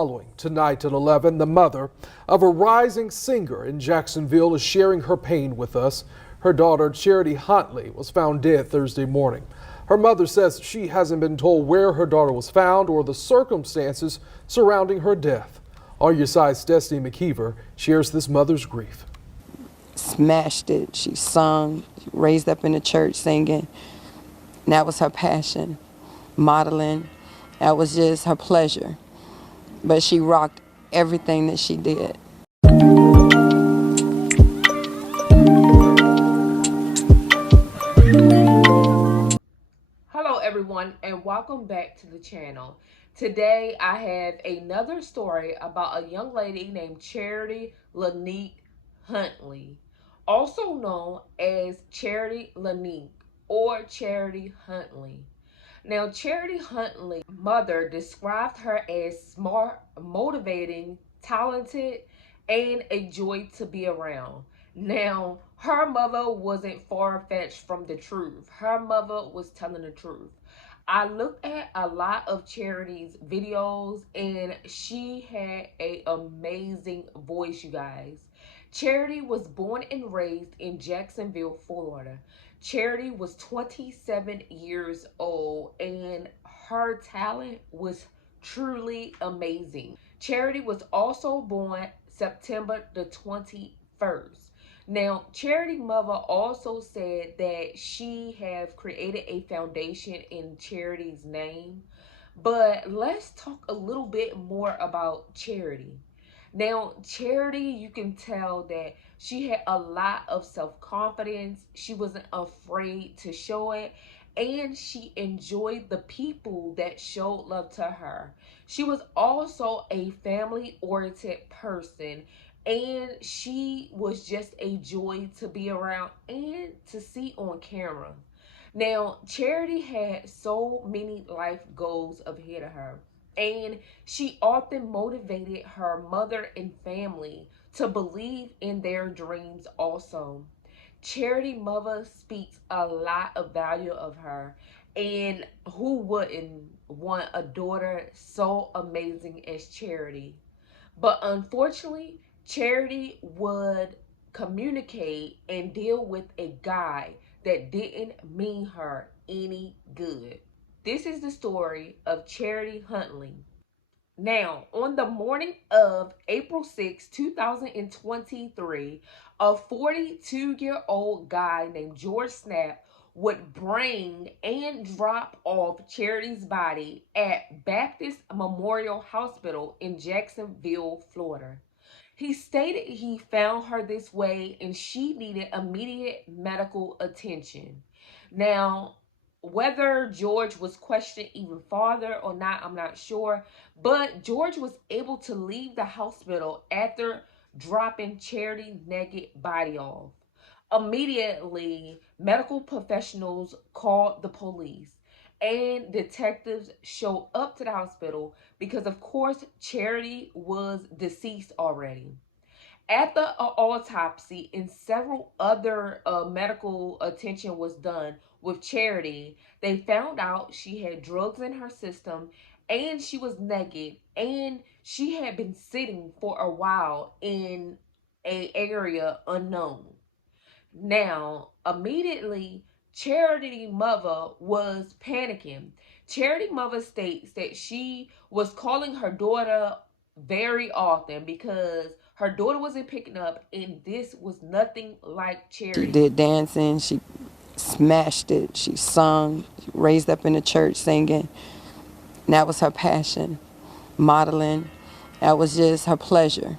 Following tonight at 11, the mother of a rising singer in Jacksonville is sharing her pain with us. Her daughter, Charity Huntley, was found dead Thursday morning. Her mother says she hasn't been told where her daughter was found or the circumstances surrounding her death. On Your Side's Destiny McKeever shares this mother's grief. Smashed it. She sung, raised up in the church singing. And that was her passion. Modeling, that was just her pleasure. But she rocked everything that she did. Hello everyone, and welcome back to the channel. Today I have another story about a young lady named Charity LENIQUE Huntley, also known as Charity LENIQUE or Charity Huntley. Now, Charity Huntley's mother described her as smart, motivating, talented, and a joy to be around. Now, her mother wasn't far-fetched from the truth. Her mother was telling the truth. I looked at a lot of Charity's videos, and she had an amazing voice, you guys. Charity was born and raised in Jacksonville, Florida. Charity was 27 years old, and her talent was truly amazing. Charity was also born September the 21st. Now, Charity's mother also said that she have created a foundation in Charity's name. But let's talk a little bit more about Charity. Now, Charity, you can tell that she had a lot of self-confidence. She wasn't afraid to show it, and she enjoyed the people that showed love to her. She was also a family-oriented person, and she was just a joy to be around and to see on camera. Now, Charity had so many life goals ahead of her, and she often motivated her mother and family to believe in their dreams also. Charity mother speaks a lot of value of her, and who wouldn't want a daughter so amazing as Charity? But unfortunately, Charity would communicate and deal with a guy that didn't mean her any good. This is the story of Charity Huntley. Now, on the morning of April 6, 2023, a 42-year-old guy named George Sapp would bring and drop off Charity's body at Baptist Memorial Hospital in Jacksonville, Florida. He stated he found her this way and she needed immediate medical attention. Now, whether George was questioned even farther or not, I'm not sure. But George was able to leave the hospital after dropping Charity's naked body off. Immediately, medical professionals called the police, and detectives showed up to the hospital because, of course, Charity was deceased already. At the autopsy and several other medical attention was done with Charity, they found out she had drugs in her system and she was naked and she had been sitting for a while in an area unknown. Now, immediately, Charity mother was panicking. Charity mother states that she was calling her daughter very often because her daughter wasn't picking up, and this was nothing like Charity. She did dancing, she smashed it, she sung, raised up in the church singing. And that was her passion. Modeling, that was just her pleasure.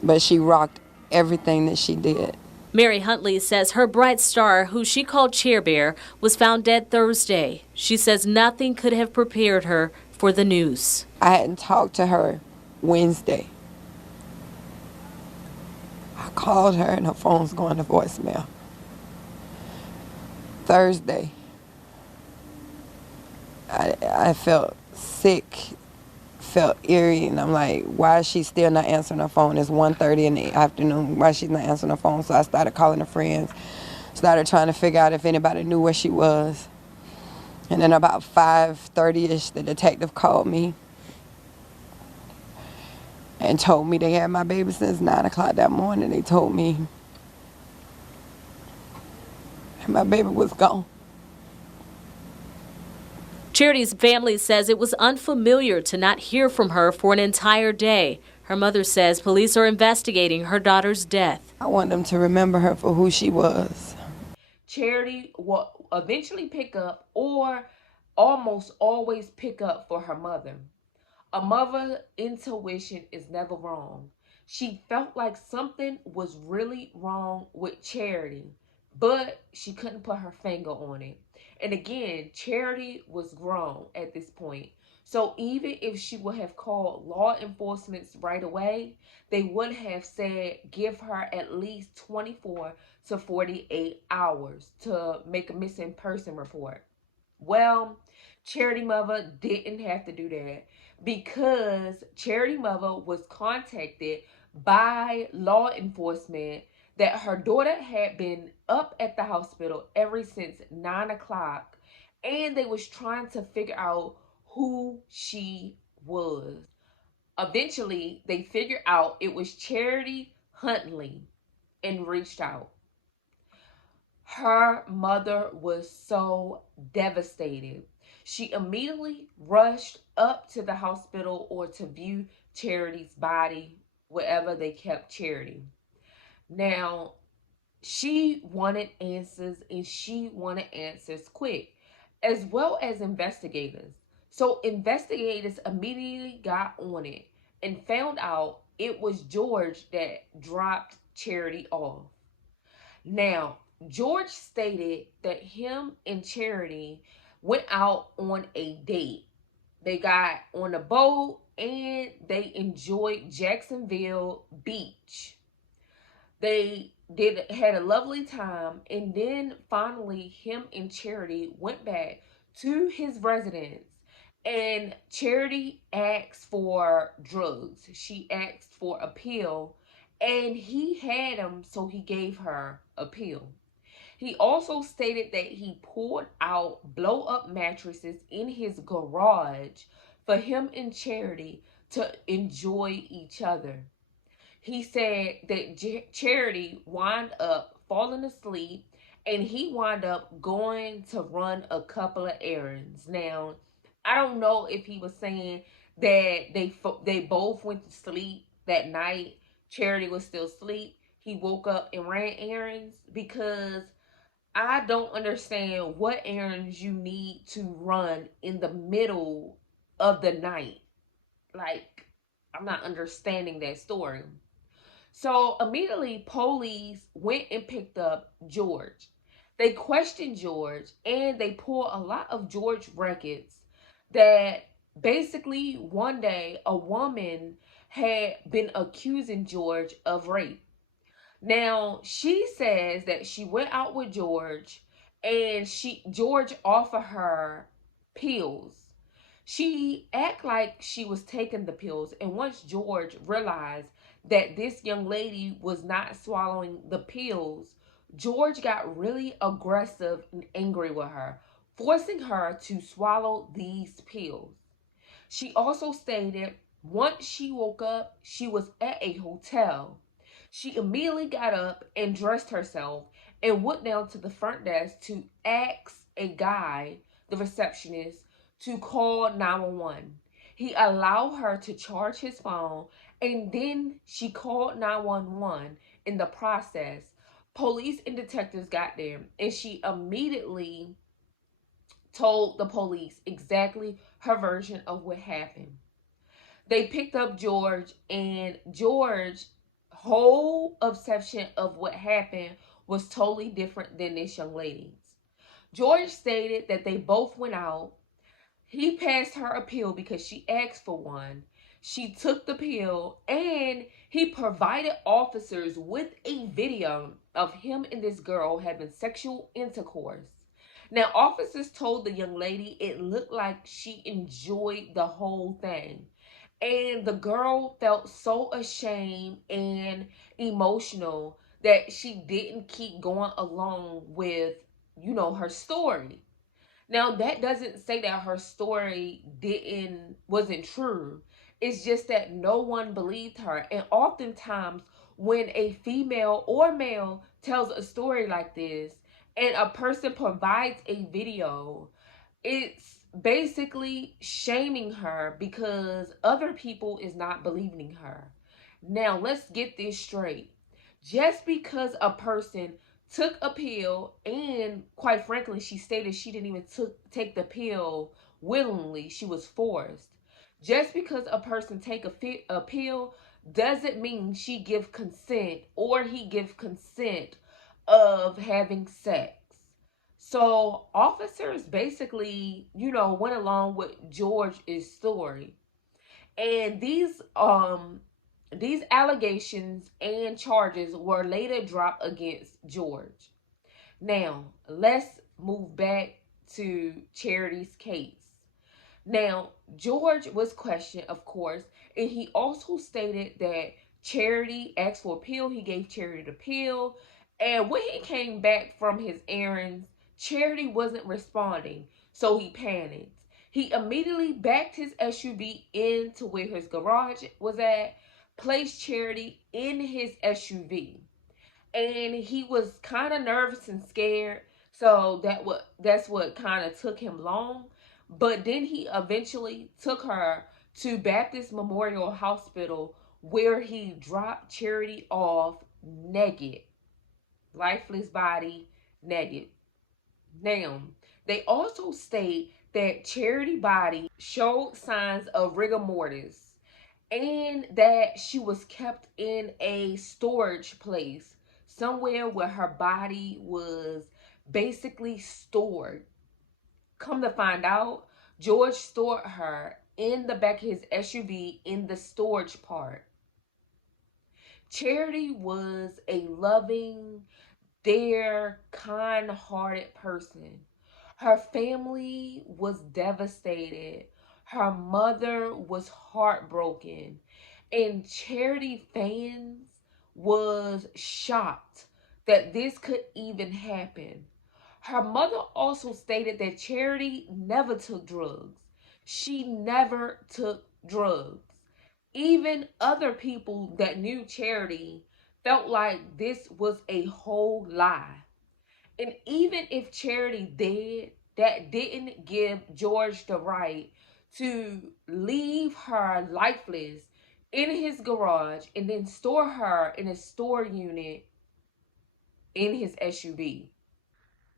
But she rocked everything that she did. Mary Huntley says her bright star, who she called Chair Bear, was found dead Thursday. She says nothing could have prepared her for the news. I hadn't talked to her Wednesday. I called her and her phone's going to voicemail. Thursday, I felt sick, felt eerie, and I'm like, why is she still not answering her phone? It's 1:30 in the afternoon. Why she's not answering her phone? So I started calling her friends, started trying to figure out if anybody knew where she was. And then about 5:30ish, the detective called me. and told me they had my baby since 9 o'clock that morning. They told me my baby was gone. Charity's family says it was unfamiliar to not hear from her for an entire day. Her mother says police are investigating her daughter's death. I want them to remember her for who she was. Charity will eventually pick up, or almost always pick up, for her mother. A mother's intuition is never wrong. She felt like something was really wrong with Charity, but she couldn't put her finger on it. And again, Charity was grown at this point. So even if she would have called law enforcement right away, they would have said give her at least 24 to 48 hours to make a missing person report. Well, Charity Mother didn't have to do that, because Charity Mother was contacted by law enforcement that her daughter had been up at the hospital ever since 9 o'clock, and they was trying to figure out who she was. Eventually, they figured out it was Charity Huntley and reached out. Her mother was so devastated. She immediately rushed up to the hospital or to view Charity's body, wherever they kept Charity. Now, she wanted answers, and she wanted answers quick, as well as investigators. So investigators immediately got on it and found out it was George that dropped Charity off. Now, George stated that him and Charity went out on a date. They got on a boat and they enjoyed Jacksonville Beach. They had a lovely time, and then finally him and Charity went back to his residence, and Charity asked for drugs. She asked for a pill, and he had them, so he gave her a pill. He also stated that he pulled out blow-up mattresses in his garage for him and Charity to enjoy each other. He said that Charity wound up falling asleep, and he wound up going to run a couple of errands. Now, I don't know if he was saying that they both went to sleep that night. Charity was still asleep. He woke up and ran errands, because I don't understand what errands you need to run in the middle of the night. Like, I'm not understanding that story. So immediately, police went and picked up George. They questioned George, and they pulled a lot of George records that basically one day a woman had been accusing George of rape. Now, she says that she went out with George, and George offered her pills. She act like she was taking the pills, and once George realized that this young lady was not swallowing the pills, George got really aggressive and angry with her, forcing her to swallow these pills. She also stated once she woke up, she was at a hotel. She immediately got up and dressed herself and went down to the front desk to ask a guy, the receptionist, to call 911. He allowed her to charge his phone, and then she called 911. In the process, police and detectives got there, and she immediately told the police exactly her version of what happened. They picked up George, and George's whole obsession of what happened was totally different than this young lady's. George stated that they both went out. He passed her a pill because she asked for one. She took the pill, and he provided officers with a video of him and this girl having sexual intercourse. Now, officers told the young lady it looked like she enjoyed the whole thing. And the girl felt so ashamed and emotional that she didn't keep going along with, her story. Now, that doesn't say that her story wasn't true. It's just that no one believed her. And oftentimes, when a female or male tells a story like this and a person provides a video, it's basically shaming her because other people is not believing her. Now, let's get this straight. Just because a person took a pill, and quite frankly, she stated she didn't even take the pill willingly, she was forced. Just because a person take a pill doesn't mean she give consent or he give consent of having sex. So officers basically, went along with George's story. And these allegations and charges were later dropped against George. Now, let's move back to Charity's case. Now, George was questioned, of course, and he also stated that Charity asked for a pill. He gave Charity the pill. And when he came back from his errands, Charity wasn't responding, so he panicked. He immediately backed his SUV into where his garage was at, placed Charity in his SUV. And he was kind of nervous and scared, so that's what kind of took him long. But then he eventually took her to Baptist Memorial Hospital, where he dropped Charity off naked, lifeless body, naked. Now, they also state that Charity body showed signs of rigor mortis and that she was kept in a storage place somewhere where her body was basically stored. Come to find out, George stored her in the back of his SUV in the storage part. Charity was a loving, dear, kind-hearted person. Her family was devastated. Her mother was heartbroken. And Charity fans was shocked that this could even happen. Her mother also stated that Charity never took drugs. She never took drugs. Even other people that knew Charity felt like this was a whole lie. And even if Charity did, that didn't give George the right to leave her lifeless in his garage and then store her in a store unit in his SUV.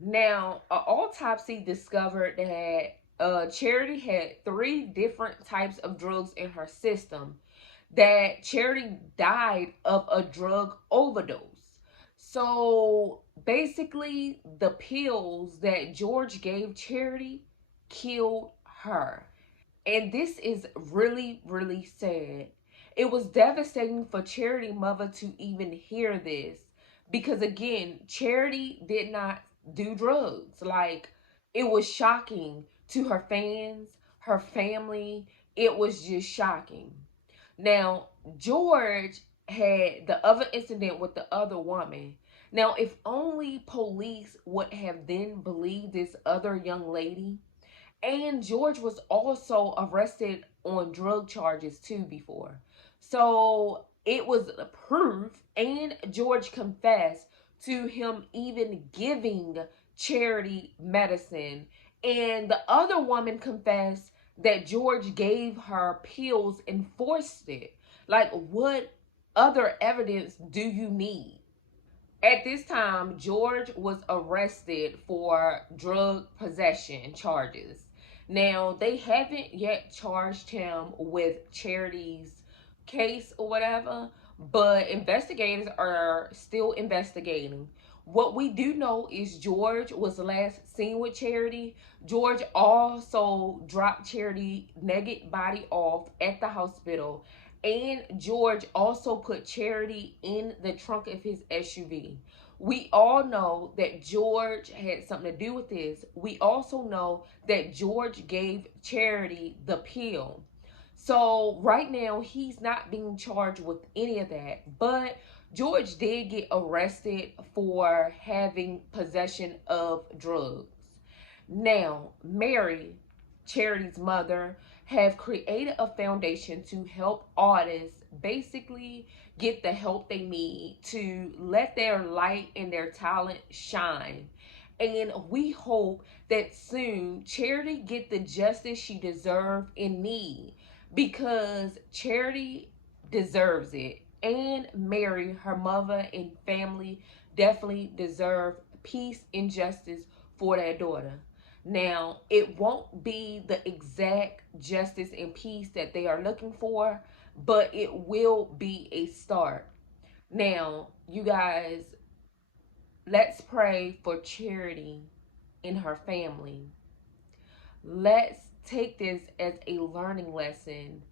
Now, an autopsy discovered that Charity had 3 different types of drugs in her system, that Charity died of a drug overdose. So basically, the pills that George gave Charity killed her. And this is really, really sad. It was devastating for Charity mother to even hear this because, again, Charity did not do drugs. Like, it was shocking to her fans, her family. It was just shocking. Now, George had the other incident with the other woman. Now, if only police would have then believed this other young lady. And George was also arrested on drug charges too before. So it was proof, and George confessed to him even giving Charity medicine. And the other woman confessed that George gave her pills and forced it. Like, what other evidence do you need? At this time, George was arrested for drug possession charges. Now, they haven't yet charged him with Charity's case or whatever, but investigators are still investigating. What we do know is George was last seen with Charity. George also dropped Charity naked body off at the hospital. And George also put Charity in the trunk of his SUV. We all know that George had something to do with this. We also know that George gave Charity the pill. So right now, he's not being charged with any of that. But George did get arrested for having possession of drugs. Now, Mary, Charity's mother, have created a foundation to help artists basically get the help they need to let their light and their talent shine. And we hope that soon Charity get the justice she deserves and need, because Charity deserves it. And Mary, her mother and family, definitely deserve peace and justice for their daughter. Now, it won't be the exact justice and peace that they are looking for, but it will be a start. Now, you guys, let's pray for Charity and her family. Let's take this as a learning lesson,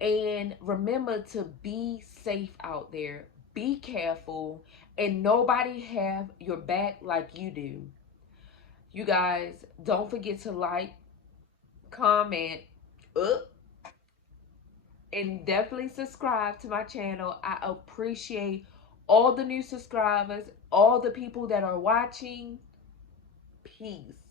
and remember to be safe out there. Be careful, and nobody have your back like you do. You guys, don't forget to like, comment, and definitely subscribe to my channel. I appreciate all the new subscribers, all the people that are watching. Peace.